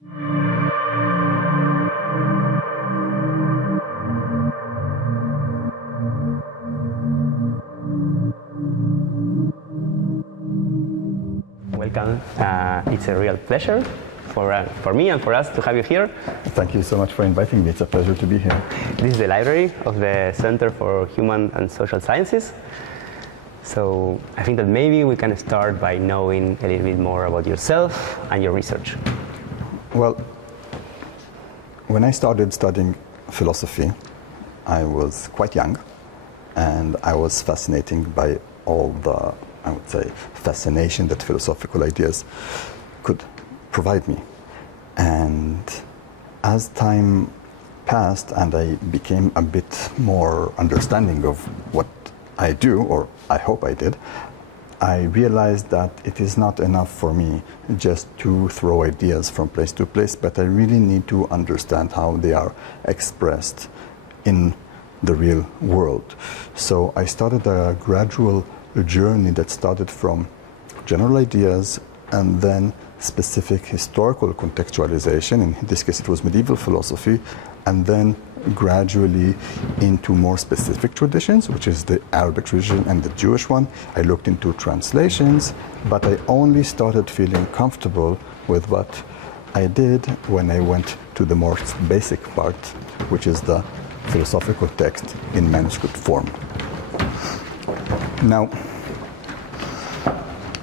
Welcome. It's a real pleasure for me and for us to have you here. Thank you so much for inviting me. It's a pleasure to be here. This is the library of the Center for Human and Social Sciences. So I think that maybe we can start by knowing a little bit more about yourself and your research. Well, when I started studying philosophy, I was quite young, and I was fascinated by all the, I would say, fascination that philosophical ideas could provide me. And as time passed and I became a bit more understanding of what I do, or I hope I did, I realized that it is not enough for me just to throw ideas from place to place, but I really need to understand how they are expressed in the real world. So I started a gradual journey that started from general ideas and then specific historical contextualization. In this case it was medieval philosophy, and then gradually into more specific traditions, which is the Arabic tradition and the Jewish one. I looked into translations, but I only started feeling comfortable with what I did when I went to the more basic part, which is the philosophical text in manuscript form. Now,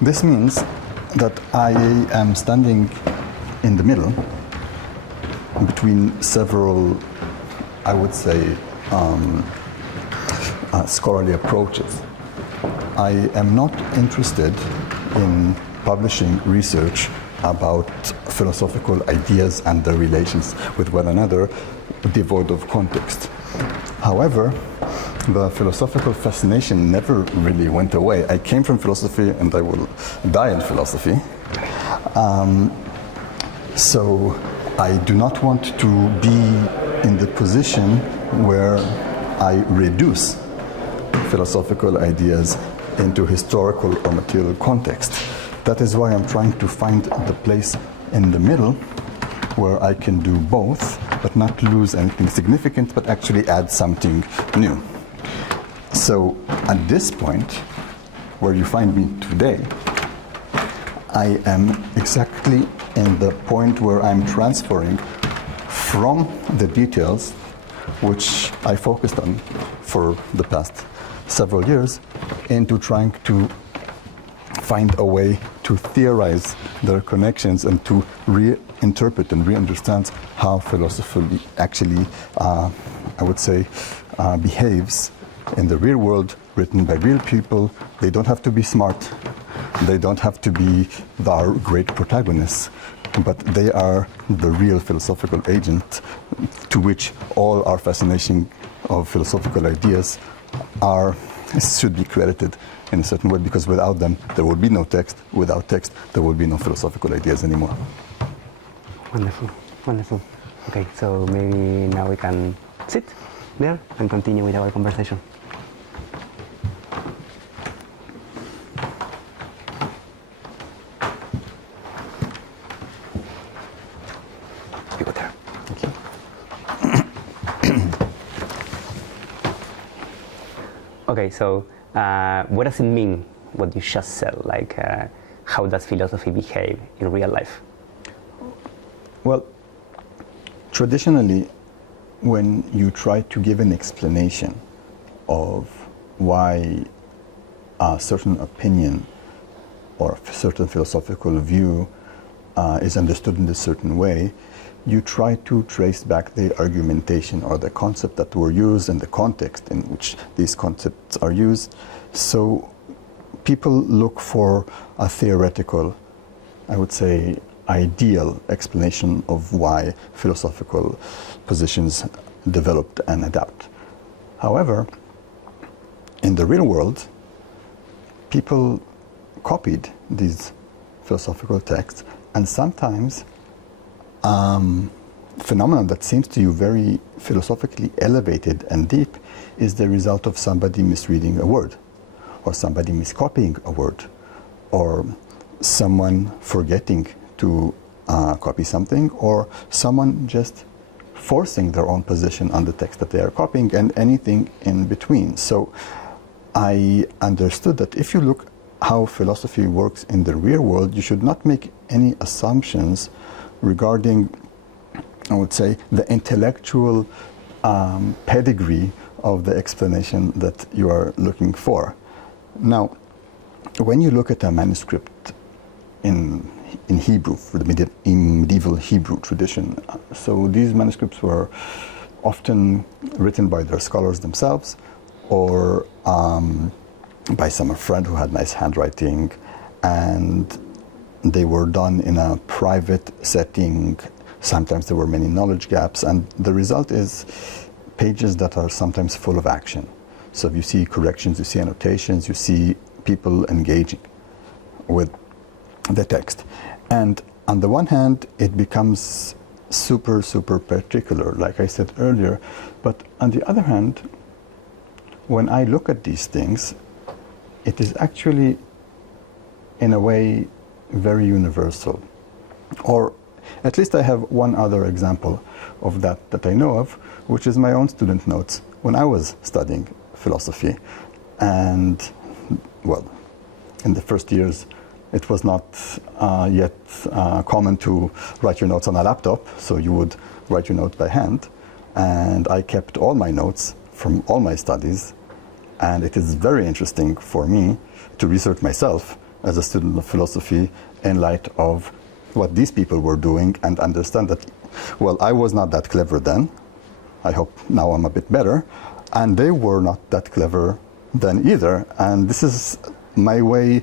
this means that I am standing in the middle between several, I would say, scholarly approaches. I am not interested in publishing research about philosophical ideas and their relations with one another, devoid of context. However, the philosophical fascination never really went away. I came from philosophy and I will die in philosophy. So I do not want to be in the position where I reduce philosophical ideas into historical or material context. That is why I'm trying to find the place in the middle where I can do both, but not lose anything significant, but actually add something new. So at this point, where you find me today, I am exactly in the point where I'm transferring from the details, which I focused on for the past several years, into trying to find a way to theorize their connections and to reinterpret and re-understand how philosophy actually, I would say, behaves in the real world, written by real people. They don't have to be smart. They don't have to be our great protagonists, but they are the real philosophical agent to which all our fascination of philosophical ideas should be credited in a certain way, because without them there will be no text. Without text there will be no philosophical ideas anymore. Wonderful, wonderful. Okay, so maybe now we can sit there and continue with our conversation. You go there. Thank you. Okay, so what does it mean, what you just said? Like, how does philosophy behave in real life? Well, traditionally, when you try to give an explanation of why a certain opinion or a certain philosophical view is understood in a certain way, you try to trace back the argumentation or the concept that were used and the context in which these concepts are used. So people look for a theoretical, I would say, ideal explanation of why philosophical positions developed and adapt. However, in the real world, people copied these philosophical texts, and sometimes phenomenon that seems to you very philosophically elevated and deep is the result of somebody misreading a word, or somebody miscopying a word, or someone forgetting to copy something, or someone just forcing their own position on the text that they are copying, and anything in between. So I understood that if you look how philosophy works in the real world, you should not make any assumptions regarding, I would say, the intellectual pedigree of the explanation that you are looking for. Now, when you look at a manuscript in Hebrew, for the medieval Hebrew tradition, so these manuscripts were often written by their scholars themselves, or by some friend who had nice handwriting, and they were done in a private setting. Sometimes there were many knowledge gaps, and the result is pages that are sometimes full of action. So if you see corrections, you see annotations, you see people engaging with the text. And on the one hand, it becomes super particular, like I said earlier. But on the other hand, when I look at these things, it is actually, in a way, very universal. Or at least I have one other example of that I know of, which is my own student notes when I was studying philosophy. And, well, in the first years, it was not yet common to write your notes on a laptop, so you would write your notes by hand. And I kept all my notes from all my studies, and it is very interesting for me to research myself as a student of philosophy in light of what these people were doing, and understand that, well, I was not that clever then. I hope now I'm a bit better. And they were not that clever then either. And this is my way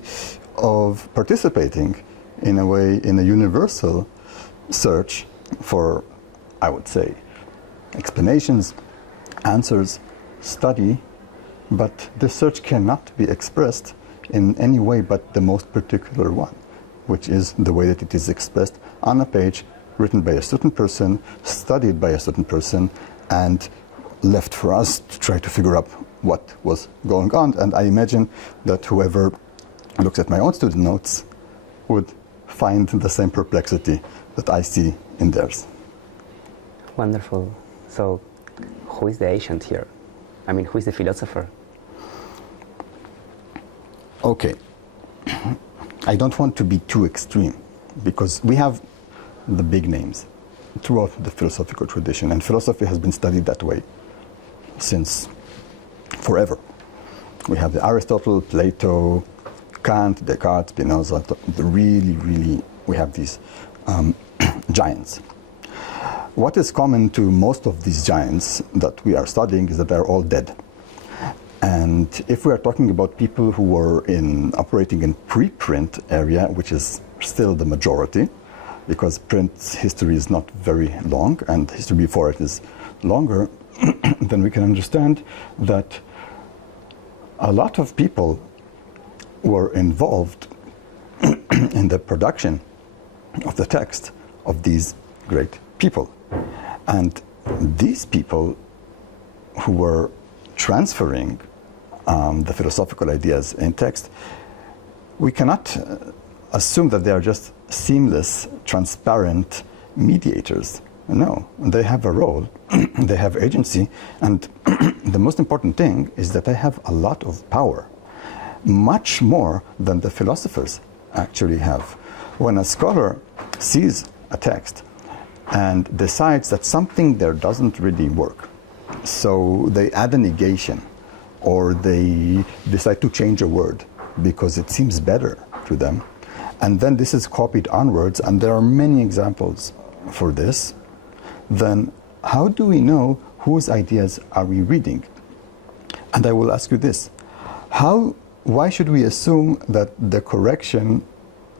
of participating, in a way, in a universal search for, I would say, explanations, answers, study. But this search cannot be expressed in any way but the most particular one, which is the way that it is expressed on a page, written by a certain person, studied by a certain person, and left for us to try to figure out what was going on. And I imagine that whoever looks at my own student notes would find the same perplexity that I see in theirs. Wonderful. So, who is the agent here? I mean, who is the philosopher? Okay. I don't want to be too extreme, because we have the big names throughout the philosophical tradition, and philosophy has been studied that way since forever. We have the Aristotle, Plato, Kant, Descartes, Spinoza. Really, we have these giants. What is common to most of these giants that we are studying is that they're all dead. And if we are talking about people who were operating in preprint area, which is still the majority, because print history is not very long, and history before it is longer, then we can understand that a lot of people were involved in the production of the text of these great people. And these people who were transferring the philosophical ideas in text, we cannot assume that they are just seamless, transparent mediators. No, they have a role, they have agency, and the most important thing is that they have a lot of power, much more than the philosophers actually have. When a scholar sees a text and decides that something there doesn't really work, so they add a negation, or they decide to change a word because it seems better to them, and then this is copied onwards, and there are many examples for this, then how do we know whose ideas are we reading? And I will ask you this: why should we assume that the correction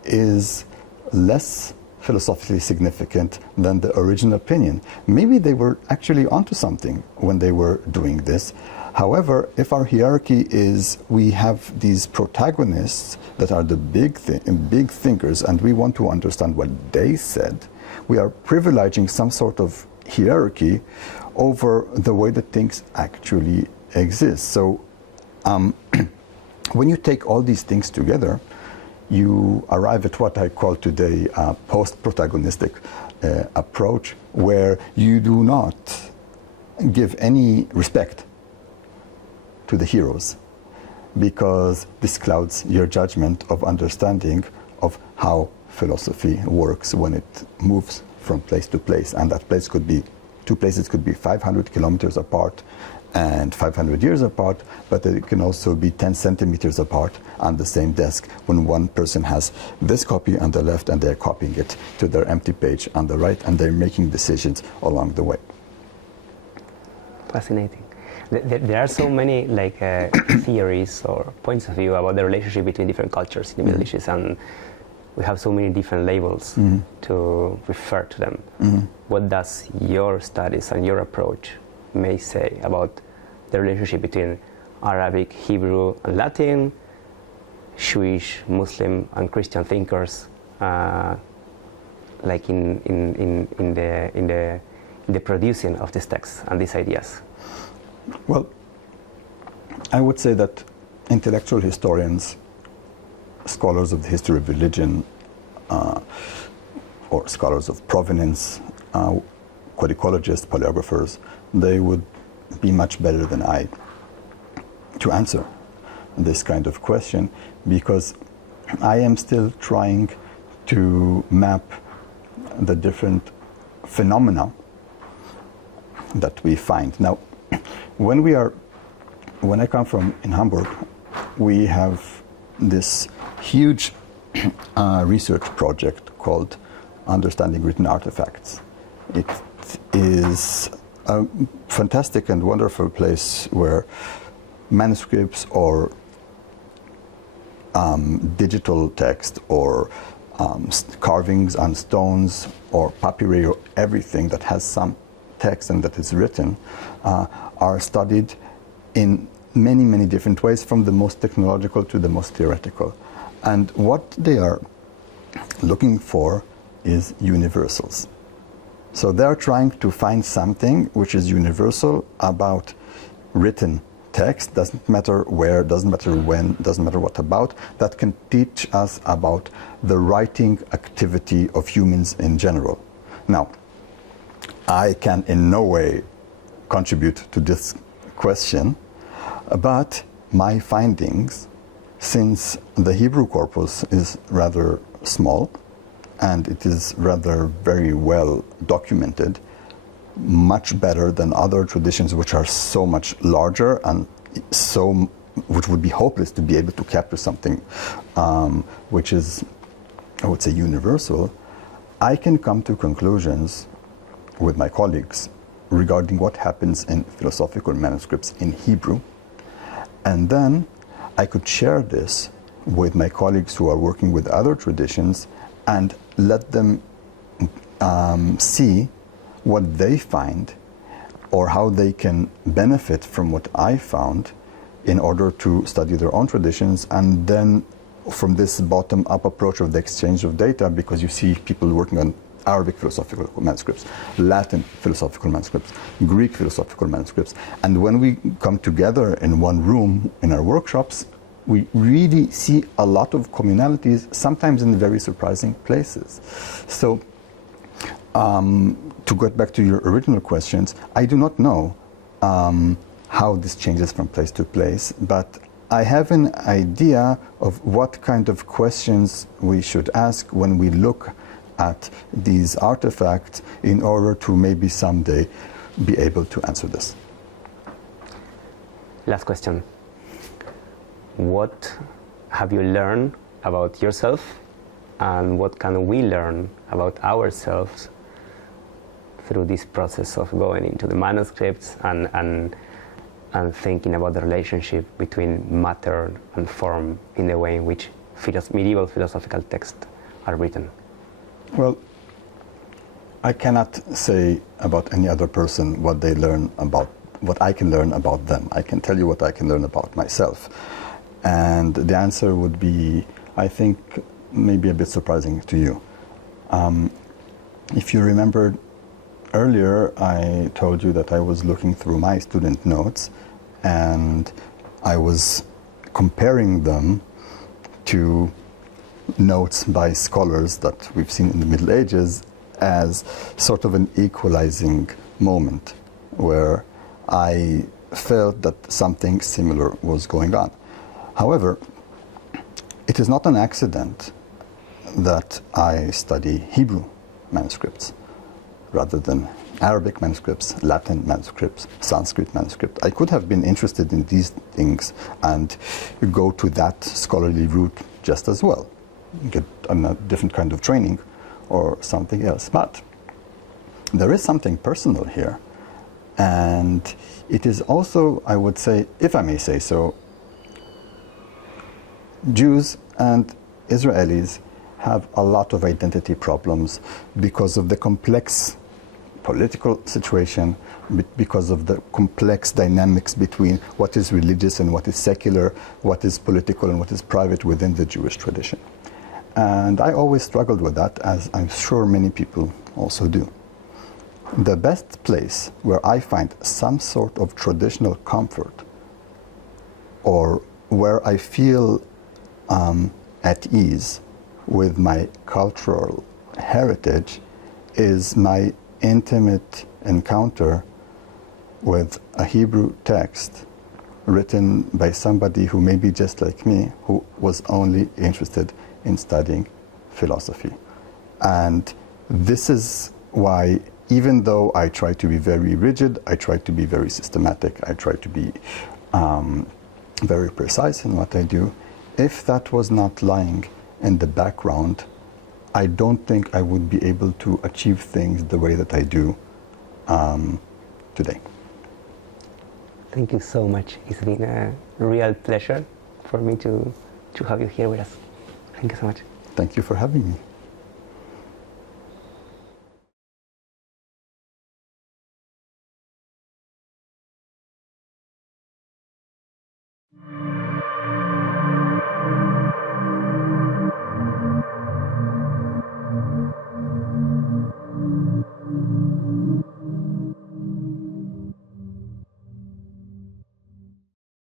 is less philosophically significant than the original opinion? Maybe they were actually onto something when they were doing this. However, if our hierarchy is we have these protagonists that are the big thinkers, and we want to understand what they said, we are privileging some sort of hierarchy over the way that things actually exist. So when you take all these things together, you arrive at what I call today a post-protagonistic approach, where you do not give any respect to the heroes, because this clouds your judgment of understanding of how philosophy works when it moves from place to place. And that place could be, two places could be 500 kilometers apart and 500 years apart, but it can also be 10 centimeters apart on the same desk when one person has this copy on the left and they're copying it to their empty page on the right, and they're making decisions along the way. Fascinating. There are so many theories or points of view about the relationship between different cultures in the Middle East, and we have so many different labels to refer to them. What does your studies and your approach may say about the relationship between Arabic, Hebrew, and Latin, Jewish, Muslim, and Christian thinkers, like in the producing of these texts and these ideas? Well, I would say that intellectual historians, scholars of the history of religion, or scholars of provenance, codicologists, paleographers, they would be much better than I to answer this kind of question, because I am still trying to map the different phenomena that we find. Now, when I come from in Hamburg, we have this huge research project called Understanding Written Artifacts. It is a fantastic and wonderful place where manuscripts or digital text or carvings on stones or papyri or everything that has some text and that is written are studied in many, many different ways, from the most technological to the most theoretical. And what they are looking for is universals. So they're trying to find something which is universal about written text, doesn't matter where, doesn't matter when, doesn't matter what about, that can teach us about the writing activity of humans in general. Now, I can in no way contribute to this question, but my findings, since the Hebrew corpus is rather small and it is rather very well documented, much better than other traditions which are so much larger and which would be hopeless to be able to capture something which is, I would say, universal, I can come to conclusions with my colleagues regarding what happens in philosophical manuscripts in Hebrew, and then I could share this with my colleagues who are working with other traditions and let them see what they find or how they can benefit from what I found in order to study their own traditions. And then from this bottom-up approach of the exchange of data, because you see people working on Arabic philosophical manuscripts, Latin philosophical manuscripts, Greek philosophical manuscripts, and when we come together in one room in our workshops, we really see a lot of commonalities, sometimes in very surprising places. So, to get back to your original questions, I do not know how this changes from place to place, but I have an idea of what kind of questions we should ask when we look at these artifacts in order to maybe someday be able to answer this. Last question. What have you learned about yourself, and what can we learn about ourselves through this process of going into the manuscripts and thinking about the relationship between matter and form in the way in which medieval philosophical texts are written? Well, I cannot say about any other person what they learn about, what I can learn about them. I can tell you what I can learn about myself. And the answer would be, I think, maybe a bit surprising to you. If you remember earlier, I told you that I was looking through my student notes and I was comparing them to notes by scholars that we've seen in the Middle Ages as sort of an equalizing moment where I felt that something similar was going on. However, it is not an accident that I study Hebrew manuscripts rather than Arabic manuscripts, Latin manuscripts, Sanskrit manuscripts. I could have been interested in these things and go to that scholarly route just as well, get a different kind of training or something else. But there is something personal here, and it is also, I would say, if I may say so, Jews and Israelis have a lot of identity problems because of the complex political situation, because of the complex dynamics between what is religious and what is secular, what is political and what is private within the Jewish tradition. And I always struggled with that, as I'm sure many people also do. The best place where I find some sort of traditional comfort, or where I feel at ease with my cultural heritage, is my intimate encounter with a Hebrew text written by somebody who may be just like me, who was only interested in studying philosophy. And this is why, even though I try to be very rigid, I try to be very systematic, I try to be very precise in what I do, if that was not lying in the background, I don't think I would be able to achieve things the way that I do today. Thank you so much. It's been a real pleasure for me to have you here with us. Thank you so much. Thank you for having me.